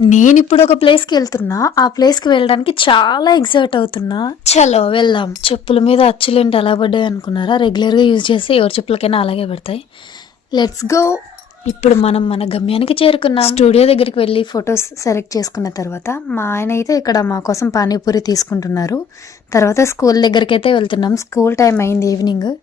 నేను ఇప్పుడు ఒక ప్లేస్కి వెళ్తున్నా. ఆ ప్లేస్కి వెళ్ళడానికి చాలా ఎగ్జైట్ అవుతున్నా. చలో వెళ్దాం. చెప్పుల మీద అచ్చులేంటి అలా పడ్డాయి అనుకున్నారా? రెగ్యులర్గా యూజ్ చేస్తే ఎవరి చెప్పులకైనా అలాగే పడతాయి. లెట్స్ గో ఇప్పుడు మనం మన గమ్యానికి చేరుకున్నాం. స్టూడియో దగ్గరికి వెళ్ళి ఫొటోస్ సెలెక్ట్ చేసుకున్న తర్వాత మా ఆయన అయితే ఇక్కడ మా కోసం పానీపూరి తీసుకుంటున్నారు. తర్వాత స్కూల్ దగ్గరికి అయితే వెళ్తున్నాం. స్కూల్ టైం అయింది ఈవినింగ్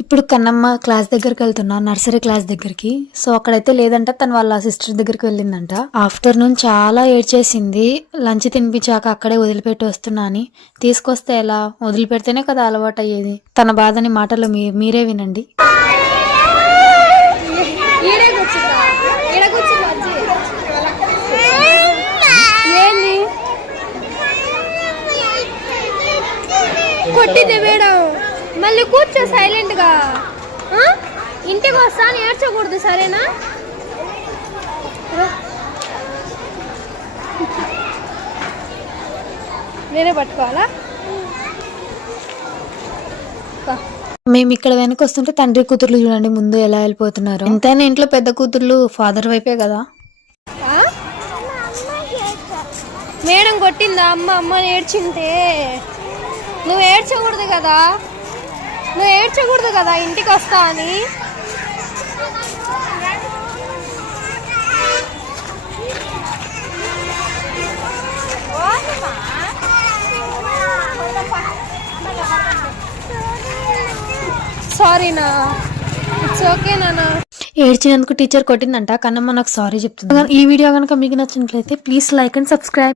ఇప్పుడు కన్నమ్మ క్లాస్ దగ్గరికి వెళ్తున్నా నర్సరీ క్లాస్ దగ్గరికి. సో అక్కడైతే లేదంట తను వాళ్ళ సిస్టర్ దగ్గరికి వెళ్ళిందంట. ఆఫ్టర్నూన్ చాలా ఏడ్చేసింది. లంచ్ తినిపించాక అక్కడే వదిలిపెట్టి వస్తున్నా అని. తీసుకొస్తే ఎలా? వదిలిపెడితేనే కదా అలవాటు అయ్యేది తన బాధని మాటలు మీ మీరే వినండి. కొట్టింది మేడం. మళ్ళీ కూర్చో సైలెంట్గా ఆ? ఇంటికి వస్తా నేర్చకూడదు సరేనా? నేనే పట్టుకోవాలా. మేము ఇక్కడ వెనక వస్తుంటే తండ్రి కూతుర్లు చూడండి ముందు ఎలా వెళ్ళిపోతున్నారు. ఎంతైనా ఇంట్లో పెద్ద కూతుర్లు ఫాదర్ వైపే కదా? మేడం కొట్టిందా? అమ్మ అమ్మ ఏడ్చింటే. నువ్వు ఏడ్చకూడదు కదా. నువ్వు ఏడ్చకూడదు కదా ఇంటికి వస్తా అని. సారీనా ఇట్స్ ఓకే నానా. ఏడ్చినందుకు టీచర్ కొట్టిందంట కన్నమ్మ నాకు సారీ చెప్తుంది. ఈ వీడియో కనుక మీకు నచ్చినట్లయితే ప్లీజ్ లైక్ అండ్ సబ్స్క్రైబ్